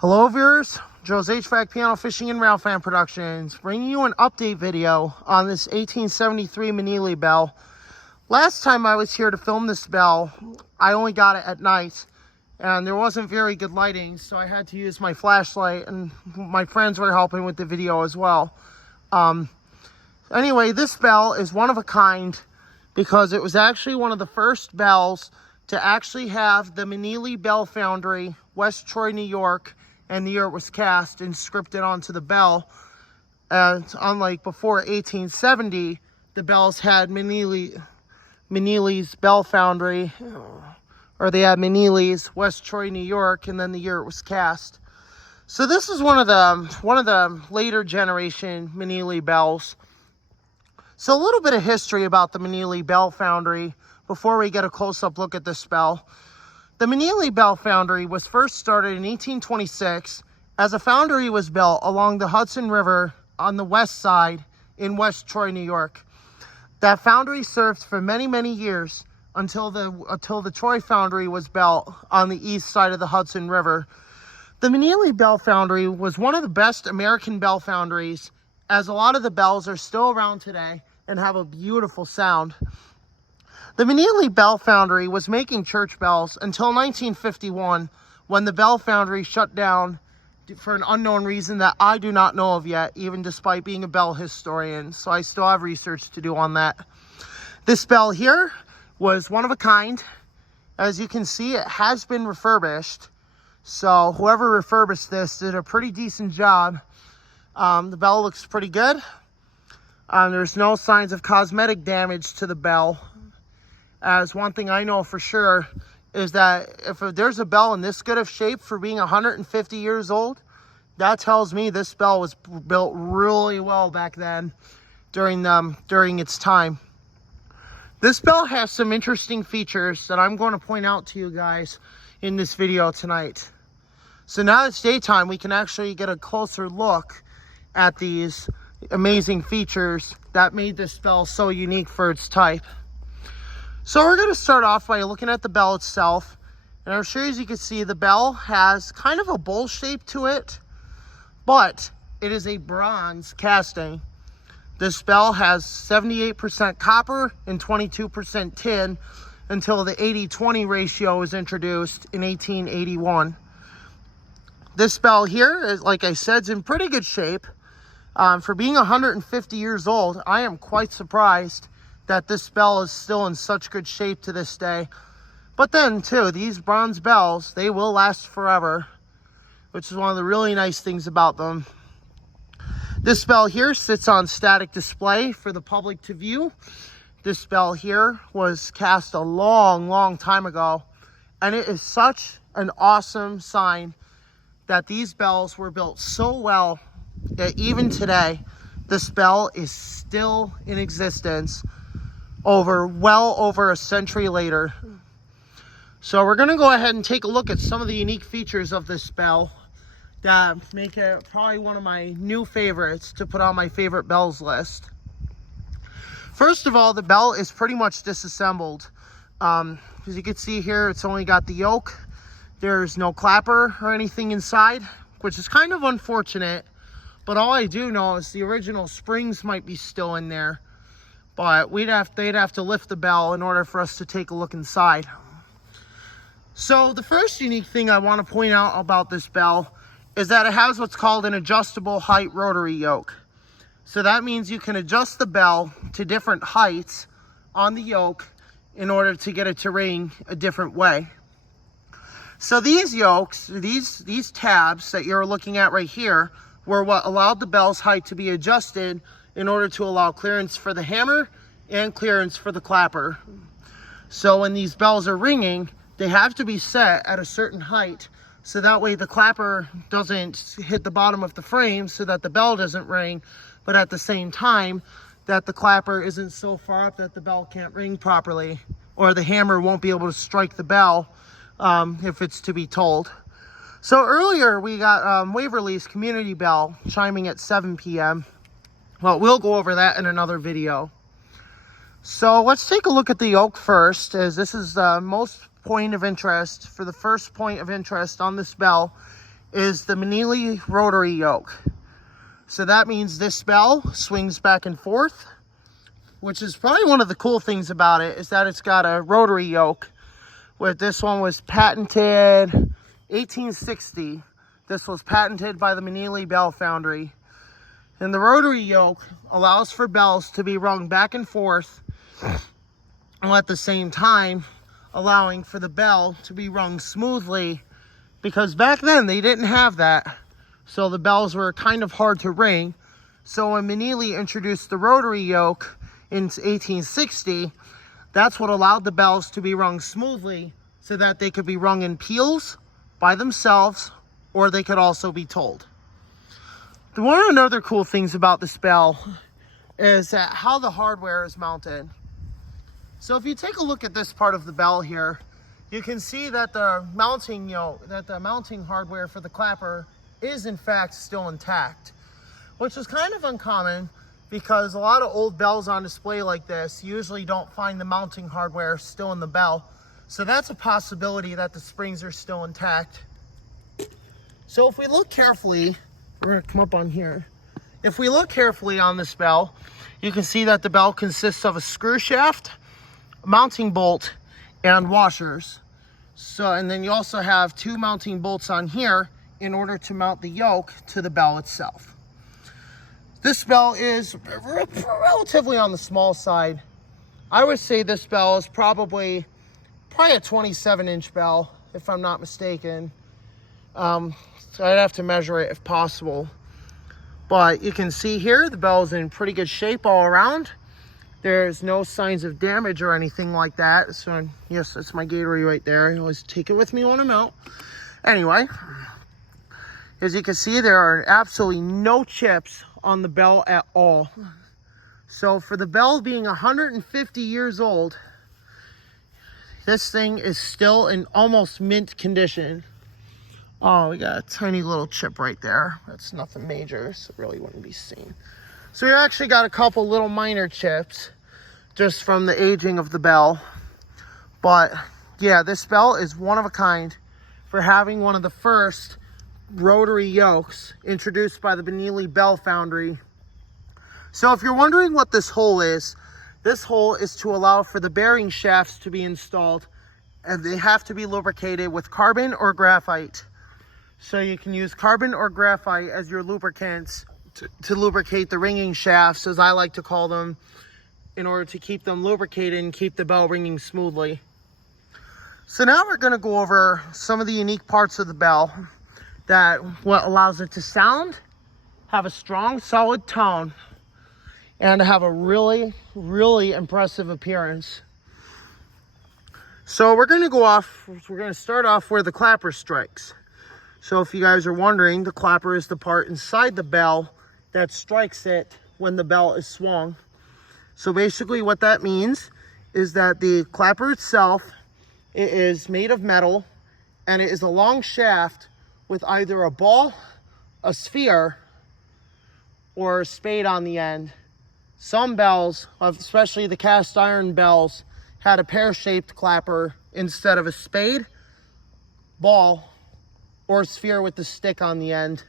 Hello viewers, Joe's HVAC Piano Fishing and Rail Fan Productions, bringing you an update video on this 1873 Meneely Bell. Last time I was here to film this bell, I only got it at night, and there wasn't very good lighting, so I had to use my flashlight, and my friends were helping with the video as well. Anyway, this bell is one of a kind because it was actually one of the first bells to actually have the Meneely Bell Foundry, West Troy, New York, and the year it was cast and scripted onto the bell. And unlike before 1870, the bells had Meneely's Bell Foundry, or they had Meneely's West Troy, New York, and then the year it was cast. So this is one of the later generation Meneely bells. So a little bit of history about the Meneely Bell Foundry before we get a close-up look at this bell. The Meneely Bell Foundry was first started in 1826 as a foundry was built along the Hudson River on the west side in West Troy, New York. That foundry served for many, many years until the Troy Foundry was built on the east side of the Hudson River. The Meneely Bell Foundry was one of the best American bell foundries, as a lot of the bells are still around today and have a beautiful sound. The Meneely Bell Foundry was making church bells until 1951, when the Bell Foundry shut down for an unknown reason that I do not know of yet, even despite being a bell historian, so I still have research to do on that. This bell here was one of a kind. As you can see, it has been refurbished, so whoever refurbished this did a pretty decent job. The bell looks pretty good. There's no signs of cosmetic damage to the bell. As one thing I know for sure is that if there's a bell in this good of shape for being 150 years old, that tells me this bell was built really well back then during its time. This bell has some interesting features that I'm going to point out to you guys in this video tonight. So now that it's daytime, we can actually get a closer look at these amazing features that made this bell so unique for its type. So we're going to start off by looking at the bell itself. And I'm sure as you can see, the bell has kind of a bowl shape to it, but it is a bronze casting. This bell has 78% copper and 22% tin until the 80-20 ratio was introduced in 1881. This bell here, is, like I said, is in pretty good shape. For being 150 years old, I am quite surprised that this bell is still in such good shape to this day. But then too, these bronze bells, they will last forever, which is one of the really nice things about them. This bell here sits on static display for the public to view. This bell here was cast a long time ago, and it is such an awesome sign that these bells were built so well that even today, this bell is still in existence well over a century later. So we're going to go ahead and take a look at some of the unique features of this bell that make it probably one of my new favorites to put on my favorite bells list. First of all, the bell is pretty much disassembled. As you can see here, it's only got the yoke. There's no clapper or anything inside, which is kind of unfortunate. But all I do know is the original springs might be still in there. But they'd have to lift the bell in order for us to take a look inside. So the first unique thing I want to point out about this bell is that it has what's called an adjustable height rotary yoke. So that means you can adjust the bell to different heights on the yoke in order to get it to ring a different way. So these yokes, these tabs that you're looking at right here, were what allowed the bell's height to be adjusted in order to allow clearance for the hammer and clearance for the clapper. So when these bells are ringing, they have to be set at a certain height, so that way the clapper doesn't hit the bottom of the frame so that the bell doesn't ring, but at the same time that the clapper isn't so far up that the bell can't ring properly, or the hammer won't be able to strike the bell if it's to be tolled. So earlier we got Waverly's Community Bell chiming at 7 p.m. Well, we'll go over that in another video. So let's take a look at the yoke first, as this is the most point of interest. For the first point of interest on this bell is the Meneely rotary yoke. So that means this bell swings back and forth, which is probably one of the cool things about it, is that it's got a rotary yoke. Where this one was patented 1860. This was patented by the Meneely Bell foundry. And the rotary yoke allows for bells to be rung back and forth, while at the same time allowing for the bell to be rung smoothly, because back then they didn't have that. So the bells were kind of hard to ring. So when Meneely introduced the rotary yoke in 1860, that's what allowed the bells to be rung smoothly, so that they could be rung in peals by themselves, or they could also be tolled. One of the other cool things about this bell is that how the hardware is mounted. So if you take a look at this part of the bell here, you can see that the mounting hardware for the clapper is in fact still intact, which is kind of uncommon, because a lot of old bells on display like this usually don't find the mounting hardware still in the bell. So that's a possibility that the springs are still intact. So if we look carefully, we're gonna come up on here. If we look carefully on this bell, you can see that the bell consists of a screw shaft, a mounting bolt, and washers. So, and then you also have 2 mounting bolts on here in order to mount the yoke to the bell itself. This bell is relatively on the small side. I would say this bell is probably a 27-inch bell, if I'm not mistaken. So I'd have to measure it if possible. But you can see here, the bell is in pretty good shape all around. There's no signs of damage or anything like that. So yes, that's my Gatorade right there. I always take it with me when I'm out. Anyway, as you can see, there are absolutely no chips on the bell at all. So for the bell being 150 years old, this thing is still in almost mint condition. Oh, we got a tiny little chip right there. That's nothing major, so it really wouldn't be seen. So we actually got a couple little minor chips just from the aging of the bell. But yeah, this bell is one of a kind for having one of the first rotary yokes introduced by the Meneely Bell foundry. So if you're wondering what this hole is to allow for the bearing shafts to be installed, and they have to be lubricated with carbon or graphite. So you can use carbon or graphite as your lubricants to lubricate the ringing shafts, as I like to call them, in order to keep them lubricated and keep the bell ringing smoothly. So now we're going to go over some of the unique parts of the bell, that what allows it to sound, have a strong, solid tone, and have a really, really impressive appearance. So we're going to start off where the clapper strikes. So if you guys are wondering, the clapper is the part inside the bell that strikes it when the bell is swung. So basically what that means is that the clapper itself, it is made of metal, and it is a long shaft with either a ball, a sphere, or a spade on the end. Some bells, especially the cast iron bells, had a pear-shaped clapper instead of a spade, ball, or sphere with the stick on the end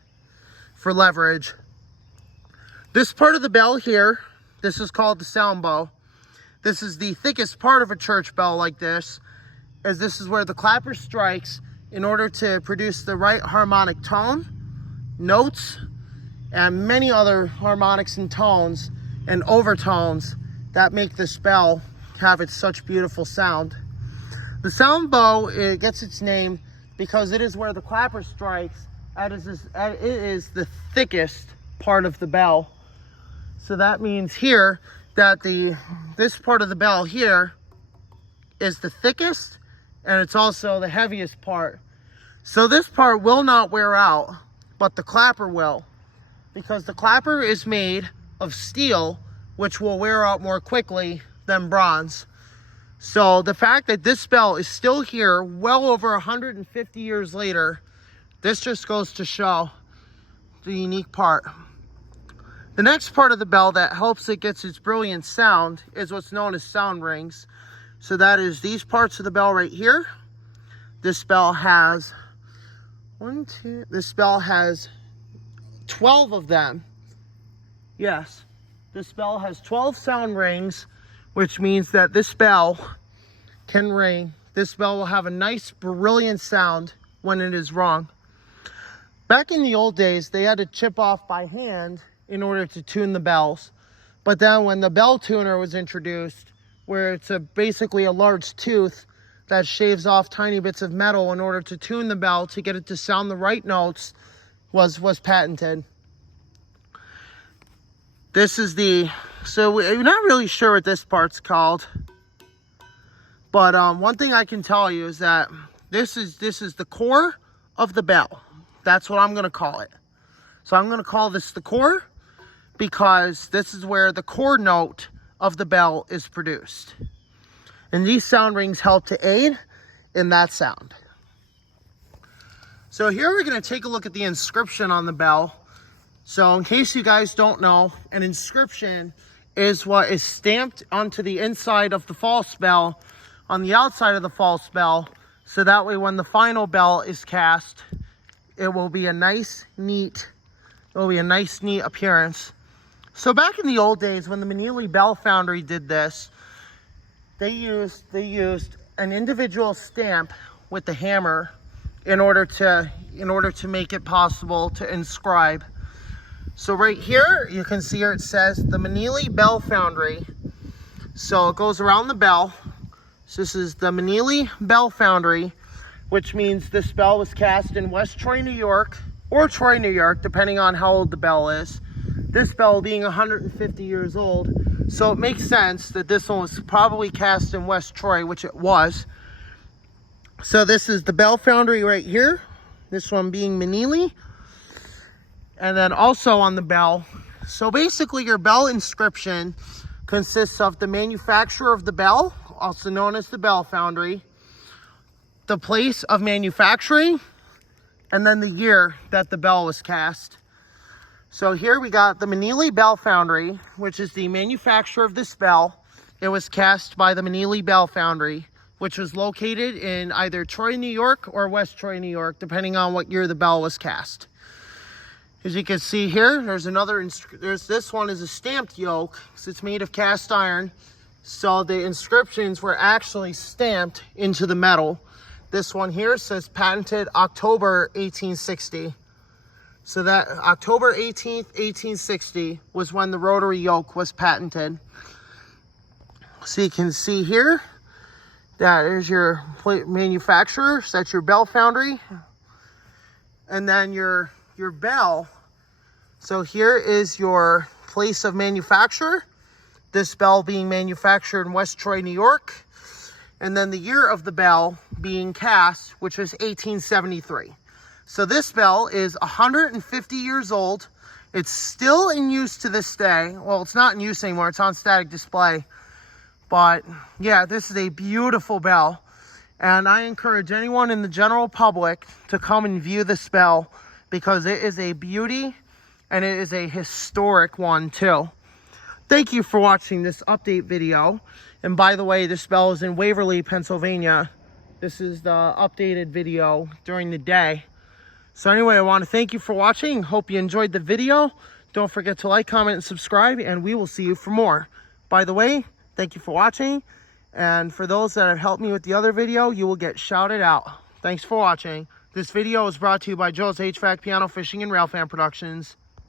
for leverage. This part of the bell here, this is called the sound bow. This is the thickest part of a church bell like this, as this is where the clapper strikes in order to produce the right harmonic tone, notes, and many other harmonics and tones and overtones that make this bell have its such beautiful sound. The sound bow, it gets its name because it is where the clapper strikes. It is the thickest part of the bell. So that means here that this part of the bell here is the thickest, and it's also the heaviest part. So this part will not wear out, but the clapper will, because the clapper is made of steel, which will wear out more quickly than bronze. So the fact that this bell is still here well over 150 years later, this just goes to show the unique part. The next part of the bell that helps it get its brilliant sound is what's known as sound rings. So that is these parts of the bell right here. This bell has 1, 2, this bell has 12 of them. Yes, this bell has 12 sound rings, which means that this bell can ring. This bell will have a nice, brilliant sound when it is rung. Back in the old days, they had to chip off by hand in order to tune the bells. But then when the bell tuner was introduced, where it's basically a large tooth that shaves off tiny bits of metal in order to tune the bell to get it to sound the right notes, was patented. This is so we're not really sure what this part's called. But one thing I can tell you is that this is the core of the bell. That's what I'm going to call it. So I'm going to call this the core because this is where the core note of the bell is produced. And these sound rings help to aid in that sound. So here we're going to take a look at the inscription on the bell. So in case you guys don't know, an inscription is what is stamped onto the inside of the false bell, on the outside of the false bell, so that way when the final bell is cast, it will be a nice, neat appearance. So back in the old days, when the Meneely Bell foundry did this, they used an individual stamp with the hammer in order to make it possible to inscribe. So right here, you can see here it says the Meneely Bell foundry. So it goes around the bell. So this is the Meneely Bell foundry, which means this bell was cast in West Troy, New York, or Troy, New York, depending on how old the bell is. This bell being 150 years old, so it makes sense that this one was probably cast in West Troy, which it was. So this is the bell foundry right here, this one being Meneely. And then also on the bell, so basically your bell inscription consists of the manufacturer of the bell, also known as the bell foundry, the place of manufacturing, and then the year that the bell was cast. So here we got the Meneely Bell foundry, which is the manufacturer of this bell. It was cast by the Meneely Bell foundry, which was located in either Troy, New York or West Troy, New York, depending on what year the bell was cast. As you can see here, this one is a stamped yoke, because it's made of cast iron. So the inscriptions were actually stamped into the metal. This one here says patented October 1860. So that October 18th, 1860 was when the rotary yoke was patented. So you can see here, that is your manufacturer, so that's your bell foundry. And then your bell. So here is your place of manufacture. This bell being manufactured in West Troy, New York. And then the year of the bell being cast, which was 1873. So this bell is 150 years old. It's still in use to this day. Well, it's not in use anymore. It's on static display. But yeah, this is a beautiful bell. And I encourage anyone in the general public to come and view this bell, because it is a beauty and it is a historic one too. Thank you for watching this update video. And by the way, this bell is in Waverly, Pennsylvania. This is the updated video during the day. So anyway, I want to thank you for watching. Hope you enjoyed the video. Don't forget to like, comment, and subscribe, and we will see you for more. By the way, thank you for watching. And for those that have helped me with the other video, you will get shouted out. Thanks for watching. This video is brought to you by Joe's HVAC Piano Fishing and Rail Fan Productions.